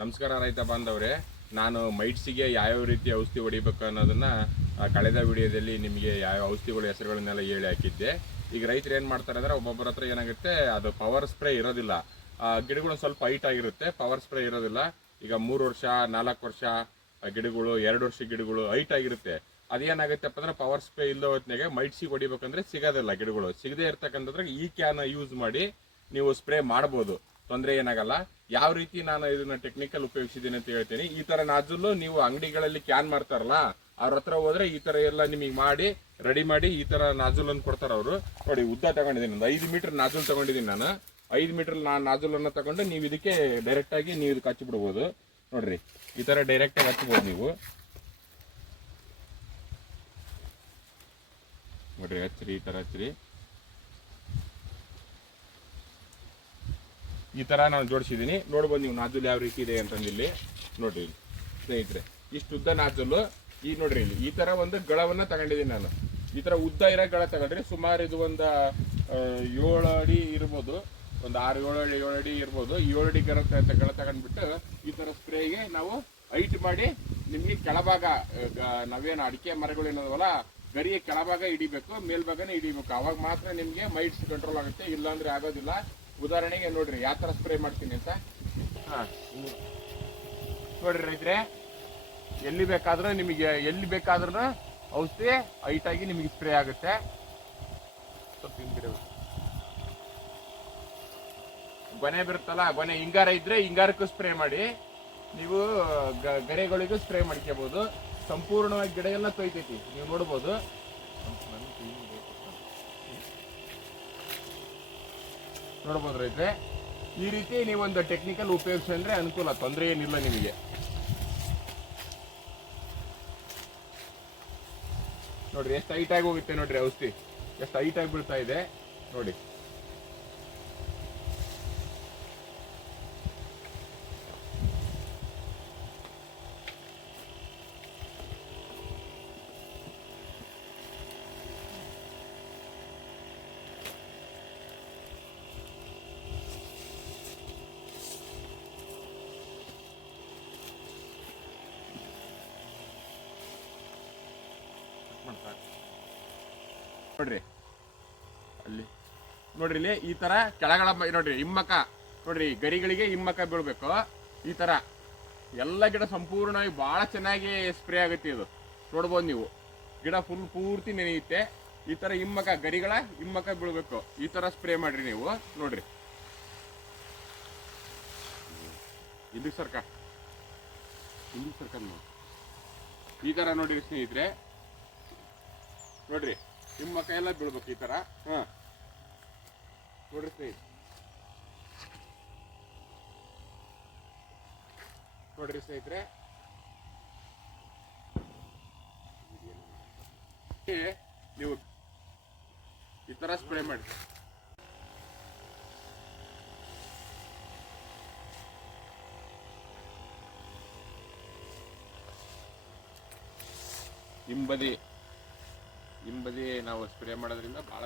ನಮಸ್ಕಾರ ರೈತ ಬಾಂಧವರೇ. ನಾನು ಮೈಟ್ಸಿಗೆ ಯಾವ್ಯಾವ ರೀತಿ ಔಷಧಿ ಹೊಡಿಬೇಕು ಅನ್ನೋದನ್ನ ಕಳೆದ ವಿಡಿಯೋದಲ್ಲಿ ನಿಮಗೆ ಯಾವ ಔಷಧಿಗಳ ಹೆಸರುಗಳನ್ನೆಲ್ಲ ಹೇಳಿ ಹಾಕಿದ್ದೆ. ಈಗ ರೈತರು ಏನು ಮಾಡ್ತಾರೆ ಅಂದರೆ, ಒಬ್ಬೊಬ್ಬರ ಹತ್ರ ಏನಾಗುತ್ತೆ, ಅದು ಪವರ್ ಸ್ಪ್ರೇ ಇರೋದಿಲ್ಲ. ಗಿಡಗಳು ಸ್ವಲ್ಪ ಹೈಟ್ ಆಗಿರುತ್ತೆ, ಪವರ್ ಸ್ಪ್ರೇ ಇರೋದಿಲ್ಲ. ಈಗ 3 ವರ್ಷ 4 ವರ್ಷ ಗಿಡಗಳು, 2 ವರ್ಷ ಗಿಡಗಳು ಹೈಟ್ ಆಗಿರುತ್ತೆ. ಅದೇನಾಗುತ್ತಪ್ಪ ಅಂದ್ರೆ, ಪವರ್ ಸ್ಪ್ರೇ ಇಲ್ಲದ ಹೊತ್ತಿನಾಗೆ ಮೈಟ್ಸಿಗೆ ಹೊಡಿಬೇಕಂದ್ರೆ ಸಿಗೋದಿಲ್ಲ. ಗಿಡಗಳು ಸಿಗದೆ ಇರ್ತಕ್ಕಂಥದ್ರೆ ಈ ಕ್ಯಾನ್ ಯೂಸ್ ಮಾಡಿ ನೀವು ಸ್ಪ್ರೇ ಮಾಡ್ಬೋದು, ತೊಂದರೆ ಏನಾಗಲ್ಲ. ಯಾವ ರೀತಿ ನಾನು ಇದನ್ನ ಟೆಕ್ನಿಕಲ್ ಉಪಯೋಗಿಸಿದ್ದೀನಿ ಅಂತ ಹೇಳ್ತೀನಿ. ಈ ತರ ನಾಜುಲ್ಲು ನೀವು ಅಂಗಡಿಗಳಲ್ಲಿ ಕ್ಯಾನ್ ಮಾಡ್ತಾರಲ್ಲ, ಅವ್ರ ಹತ್ರ ಹೋದ್ರೆ ಈ ತರ ಎಲ್ಲ ನಿಮಗೆ ಮಾಡಿ ರೆಡಿ ಮಾಡಿ ಈ ತರ ನಾಜುಲನ್ನು ಕೊಡ್ತಾರ ಅವರು. ನೋಡಿ, ಉದ್ದ ತಗೊಂಡಿದ್ದೀನಿ, ಒಂದು 5 ಮೀಟರ್ ನಾಜುಲ್ ತಗೊಂಡಿದ್ದೀನಿ ನಾನು. 5 ಮೀಟರ್ ನಾಜುಲನ್ನು ತಗೊಂಡು ನೀವು ಇದಕ್ಕೆ ಡೈರೆಕ್ಟ್ ಆಗಿ ನೀವು ಇದಕ್ಕೆ ಹಚ್ಚಿ ಬಿಡ್ಬೋದು. ನೋಡ್ರಿ, ಈ ತರ ಡೈರೆಕ್ಟ್ ಆಗಿ ಹಚ್ಬೋದು ನೀವು. ನೋಡ್ರಿ, ಹಚ್ಚ್ರಿ, ಈ ತರ ಹಚ್ಚ್ರಿ. ಈ ತರ ನಾನು ಜೋಡಿಸಿದ್ದೀನಿ. ನೋಡ್ಬೋದು ನೀವು ನಾಜುಲ್ ಯಾವ ರೀತಿ ಇದೆ ಅಂತಂದಿಲ್ಲಿ. ನೋಡ್ರಿ ಸ್ನೇಹಿತರೆ, ಇಷ್ಟು ಉದ್ದ ನಾಜುಲ್ಲು. ಈಗ ನೋಡ್ರಿ, ಇಲ್ಲಿ ಈ ತರ ಒಂದು ಗಳವನ್ನ ತಗೊಂಡಿದ್ದೀನಿ ನಾನು. ಈ ತರ ಉದ್ದ ಇರೋ ಗಳ ತಗೊಂಡ್ರಿ. ಸುಮಾರು ಇದು ಒಂದು 7 ಅಡಿ ಇರ್ಬೋದು, ಒಂದು 6-7 ಅಡಿ ಇರ್ಬೋದು. 7 ಅಡಿ ಗಳ ತಗೊಂಡ್ಬಿಟ್ಟು ಈ ತರ ಸ್ಪ್ರೇಗೆ ನಾವು ಹೈಟ್ ಮಾಡಿ ನಿಮ್ಗೆ ಕೆಳಭಾಗ, ನಾವೇನು ಅಡಿಕೆ ಮರಗಳು ಏನದವಲ್ಲ, ಗರಿಯ ಕೆಳಭಾಗ ಹಿಡಿಬೇಕು, ಮೇಲ್ಭಾಗನೇ ಹಿಡಿಬೇಕು. ಅವಾಗ ಮಾತ್ರ ನಿಮ್ಗೆ ಮೈಟ್ಸ್ ಕಂಟ್ರೋಲ್ ಆಗುತ್ತೆ, ಇಲ್ಲಾಂದ್ರೆ ಆಗೋದಿಲ್ಲ. ಉದಾಹರಣೆಗೆ ನೋಡ್ರಿ ಯಾವ ತರ ಸ್ಪ್ರೇ ಮಾಡ್ತೀನಿ ಅಂತ. ನೋಡ್ರಿ ರೈತ್ರೆ, ಎಲ್ಲಿ ಬೇಕಾದ್ರೂ ಔಷಧಿ ಹೈಟ್ ಆಗಿ ನಿಮಗೆ ಸ್ಪ್ರೇ ಆಗುತ್ತೆ. ಸ್ವಲ್ಪ ಹಿಂದಿರ ಗೊನೆ ಬರುತ್ತಲ್ಲ, ಗೊನೆ ಹಿಂಗಾರ ಇದ್ರೆ ಹಿಂಗಾರಕ್ಕೂ ಸ್ಪ್ರೇ ಮಾಡಿ. ನೀವು ಗರೆಗಳಿಗೂ ಸ್ಪ್ರೇ ಮಾಡ್ಕೋಬಹುದು. ಸಂಪೂರ್ಣವಾಗಿ ಗಿಡ ಎಲ್ಲ ತೊಯ್ತೈತಿ, ನೀವು ನೋಡ್ಬೋದು. ನೋಡ್ಬೋದು ರೈತ್ರೆ, ಈ ರೀತಿ ನೀವೊಂದು ಟೆಕ್ನಿಕಲ್ ಉಪಯೋಗಿಸಿದ್ರೆ ಅನುಕೂಲ, ತೊಂದರೆ ಏನಿಲ್ಲ ನಿಮಗೆ. ನೋಡ್ರಿ ಎಷ್ಟು ಹೈಟ್ ಆಗಿ ಹೋಗುತ್ತೆ, ನೋಡ್ರಿ ಔಷಧಿ ಎಷ್ಟು ಹೈಟ್ ಆಗಿ ಬೀಳ್ತಾ ಇದೆ ನೋಡಿ. ನೋಡ್ರಿ ಅಲ್ಲಿ, ನೋಡ್ರಿ ಇಲ್ಲಿ ಈ ತರ ಕೆಳಗಳ ನೋಡ್ರಿ ಹಿಮ್ಮಕ್ಕ, ನೋಡ್ರಿ ಗರಿಗಳಿಗೆ ಹಿಮ್ಮಕ್ಕ ಬೀಳ್ಬೇಕು. ಈ ತರ ಎಲ್ಲ ಗಿಡ ಸಂಪೂರ್ಣವಾಗಿ ಬಹಳ ಚೆನ್ನಾಗಿ ಸ್ಪ್ರೇ ಆಗುತ್ತೆ. ಇದು ನೋಡ್ಬೋದು ನೀವು, ಗಿಡ ಪೂರ್ತಿ ನೆನೆಯುತ್ತೆ. ಈ ತರ ಹಿಮ್ಮಕ್ಕ, ಗರಿಗಳ ಹಿಮ್ಮಕ್ಕ ಬೀಳ್ಬೇಕು. ಈ ತರ ಸ್ಪ್ರೇ ಮಾಡ್ರಿ ನೀವು. ನೋಡ್ರಿ ಇಲ್ಲಿ ಸರ್ಕ ಈ ತರ ನೋಡ್ರಿ ಸ್ನೇಹಿತರೆ, ನೋಡ್ರಿ ಹಿಮ್ಮಕ್ಕ ಎಲ್ಲ ಬೀಳ್ಬೇಕು ಈ ತರ. ನೋಡ್ರಿ ಸ್ನೇಹಿತರೆ, ನೀವು ಈ ತರ ಸ್ಪ್ರೇ ಮಾಡಿ. ಹಿಂಬದಿ ನಾವು ಸ್ಪ್ರೇ ಮಾಡೋದ್ರಿಂದ ಬಹಳ